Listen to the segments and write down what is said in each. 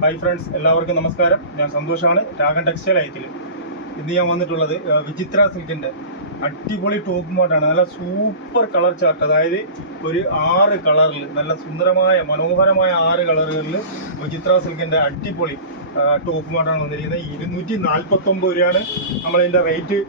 Hi friends, എല്ലാവർക്കും നമസ്കാരം. ഞാൻ സന്തോഷാണ്, രാഗൻ ടെക്സ്റ്റൈൽ ഐറ്റിൽ. ഇന്ന് ഞാൻ വന്നിട്ടുള്ളത് വിചിത്ര സിൽക്കിൻ്റെ അടിപൊളി ടോപ്പ് മോഡാണ്. നല്ല സൂപ്പർ കളർ ചാർട്ട്, അതായത് ഒരു 6 കളറിൽ നല്ല സുന്ദരമായ മനോഹരമായ 6 കളറുകളിൽ വിചിത്ര സിൽക്കിൻ്റെ അടിപൊളി ടോപ്പ് മോഡാണ് വന്നിരിക്കുന്നത്. 249 രൂപയാണ് നമ്മളതിൻ്റെ റേറ്റ്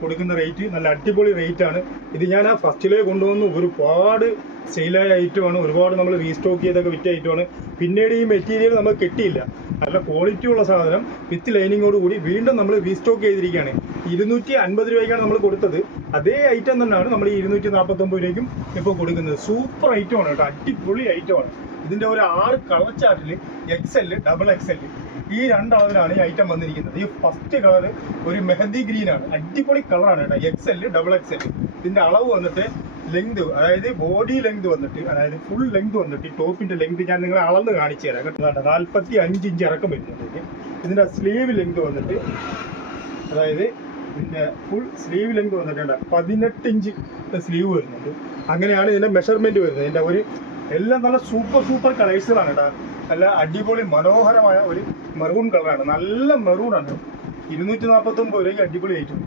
കൊടുക്കുന്ന റേറ്റ്. നല്ല അടിപൊളി റേറ്റാണ് ഇത്. ഞാൻ ആ ഫസ്റ്റിലേ കൊണ്ടുവന്ന് ഒരുപാട് സെയിലായ ഐറ്റമാണ്, ഒരുപാട് നമ്മൾ റീസ്റ്റോക്ക് ചെയ്തൊക്കെ വിറ്റ ഐറ്റമാണ്. പിന്നീട് ഈ മെറ്റീരിയൽ നമ്മൾ കിട്ടിയില്ല. നല്ല ക്വാളിറ്റി ഉള്ള സാധനം വിത്ത് ലൈനിങ്ങോട് കൂടി വീണ്ടും നമ്മൾ റീസ്റ്റോക്ക് ചെയ്തിരിക്കുകയാണ്. 250 രൂപയ്ക്കാണ് നമ്മൾ കൊടുത്തത്. അതേ ഐറ്റം തന്നെയാണ് നമ്മൾ ഈ 249 രൂപയ്ക്കും ഇപ്പോൾ കൊടുക്കുന്നത്. സൂപ്പർ ഐറ്റമാണ് കേട്ടോ, അടിപൊളി ഐറ്റമാണ്. ഇതിൻ്റെ ഒരു 6 കളർ ചാർട്ടിൽ XL, XXL ഈ 2 അളവിലാണ് ഈ ഐറ്റം വന്നിരിക്കുന്നത്. ഈ ഫസ്റ്റ് കളർ ഒരു മെഹന്തി ഗ്രീൻ ആണ്, അടിപൊളി കളറാണ് കേട്ടോ. XL, XXL ഇതിൻ്റെ അളവ് വന്നിട്ട് ലെങ്ത്, അതായത് ബോഡി ലെങ്ത് വന്നിട്ട്, അതായത് ഫുൾ ലെങ്ത് വന്നിട്ട്, ടോപ്പിൻ്റെ ലെങ്ത് ഞാൻ നിങ്ങളെ അളന്ന് കാണിച്ചു തരാം കേട്ടോ. 45 ഇഞ്ച് ഇറക്കം വരുന്നുണ്ട്. ഇതിൻ്റെ സ്ലീവ് ലെങ്ത് വന്നിട്ട്, അതായത് ഇതിൻ്റെ ഫുൾ സ്ലീവ് ലെങ്ത് വന്നിട്ടുണ്ട് 18 ഇഞ്ച് സ്ലീവ് വരുന്നുണ്ട്. അങ്ങനെയാണ് ഇതിൻ്റെ മെഷർമെൻറ്റ് വരുന്നത്. ഇതിൻ്റെ ഒരു എല്ലാം നല്ല സൂപ്പർ കളേഴ്സുകളാണ് കേട്ടോ. നല്ല അടിപൊളി മനോഹരമായ ഒരു മെറൂൺ കളറാണ്, നല്ല മെറൂണാണ്. 249 രൂപയ്ക്ക് അടിപൊളി ആയിട്ടും.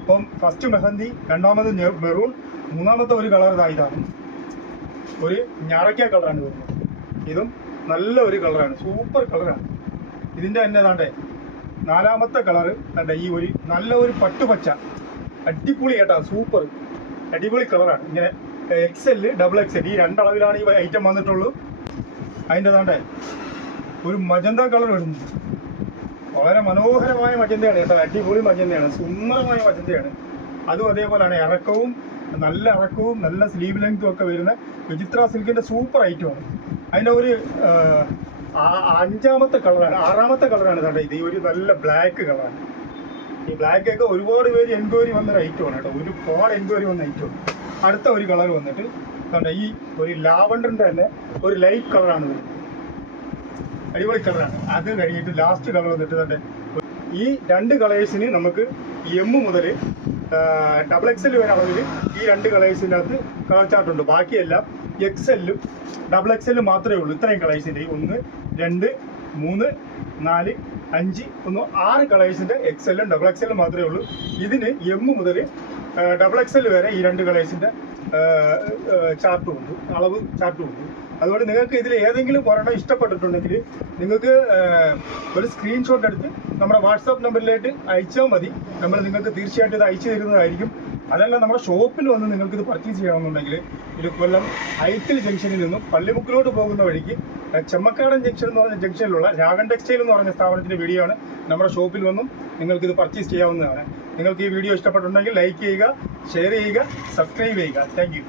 അപ്പം ഫസ്റ്റ് മെഹന്തി, രണ്ടാമത് മെറൂൺ, മൂന്നാമത്തെ ഒരു കളർ ഇതാണ് ഒരു ഞാറയ്ക്ക കളറാണ് വരുന്നത്. ഇതും നല്ല ഒരു കളറാണ്, സൂപ്പർ കളറാണ്. ഇതിൻ്റെ തന്നെ ഏതാണ്ടേ 4ാമത്തെ കളറ് കണ്ടേ, ഈ ഒരു നല്ല ഒരു പട്ടുപച്ച അടിപൊളി കേട്ടോ, സൂപ്പർ അടിപൊളി കളറാണ്. ഇങ്ങനെ XL, XXL ഈ 2 അളവിലാണ് ഈ ഐറ്റം വന്നിട്ടുള്ളൂ. അതിൻ്റെ ഏതാണ്ടേ ഒരു മജന്ത കളർ വരുന്നുണ്ട്, വളരെ മനോഹരമായ മജന്തയാണ് കേട്ടോ, അടിപൊളി മജന്തയാണ്, സുന്ദരമായ മജന്തയാണ്. അതും അതേപോലെയാണ്, ഇറക്കവും നല്ല ഇറക്കവും നല്ല സ്ലീവ് ലെങ്തും ഒക്കെ വരുന്ന വിചിത്ര സിൽക്കിൻ്റെ സൂപ്പർ ഐറ്റമാണ്. അതിൻ്റെ ഒരു 5ാമത്തെ കളറാണ്, 6ാമത്തെ കളറാണ് കേട്ടോ. ഇത് ഒരു നല്ല ബ്ലാക്ക് കളറാണ്. ഈ ബ്ലാക്ക് ഒക്കെ ഒരുപാട് പേര് എൻക്വയറി വന്നൊരു ഐറ്റമാണ് കേട്ടോ, ഒരുപാട് എൻക്വയറി വന്ന ഐറ്റമാണ്. അടുത്ത ഒരു കളർ വന്നിട്ട് കണ്ട, ഈ ഒരു ലാവണ്ടറിൻ്റെ തന്നെ ഒരു ലൈറ്റ് കളറാണ് വരുന്നത്, അടിപൊളി കളറാണ്. അത് കഴിഞ്ഞിട്ട് ലാസ്റ്റ് കളർ വന്നിട്ട് തന്നെ ഈ 2 കളേഴ്സിന് നമുക്ക് M മുതൽ XXL വരെ അളവിൽ ഈ 2 കളേഴ്സിൻ്റെ അകത്ത് കളർ ചാർട്ടുണ്ട്. ബാക്കിയെല്ലാം XL, XXL മാത്രമേ ഉള്ളൂ. ഇത്രയും കളേഴ്സിൻ്റെ 1, 2, 3, 4, 5, 6 കളേഴ്സിൻ്റെ XL, XXL മാത്രമേ ഉള്ളൂ. ഇതിന് M മുതൽ XXL വരെ ഈ 2 കളേഴ്സിൻ്റെ ചാർട്ടും ഉണ്ട്, അളവ് ചാർട്ടും ഉണ്ട്. അതുകൊണ്ട് നിങ്ങൾക്ക് ഇതിൽ ഏതെങ്കിലും ഒരെണ്ണം ഇഷ്ടപ്പെട്ടിട്ടുണ്ടെങ്കിൽ നിങ്ങൾക്ക് ഒരു സ്ക്രീൻഷോട്ട് എടുത്ത് നമ്മുടെ വാട്സാപ്പ് നമ്പറിലേക്ക് അയച്ചാൽ മതി. നമ്മൾ നിങ്ങൾക്ക് തീർച്ചയായിട്ടും ഇത് അയച്ചു തരുന്നതായിരിക്കും. അതല്ല, നമ്മുടെ ഷോപ്പിൽ വന്ന് നിങ്ങൾക്കിത് പർച്ചേസ് ചെയ്യണമെന്നുണ്ടെങ്കിൽ ഇത് കൊല്ലം ഐറ്റിൽ ജംഗ്ഷനിൽ നിന്നും പള്ളിമുക്കിലോട്ട് പോകുന്ന വഴിക്ക് ചെമ്മക്കാടൻ ജംഗ്ഷൻ എന്ന് പറഞ്ഞ ജംഗ്ഷനിലുള്ള രാഗൻ ടെക്സ്റ്റൈൽ എന്ന് പറഞ്ഞ സ്ഥാപനത്തിൻ്റെ വീഡിയോ ആണ്. നമ്മുടെ ഷോപ്പിൽ വന്നും നിങ്ങൾക്കിത് പർച്ചേസ് ചെയ്യാവുന്നതാണ്. നിങ്ങൾക്ക് ഈ വീഡിയോ ഇഷ്ടപ്പെട്ടിട്ടുണ്ടെങ്കിൽ ലൈക്ക് ചെയ്യുക, ഷെയർ ചെയ്യുക, സബ്സ്ക്രൈബ് ചെയ്യുക. Thank you.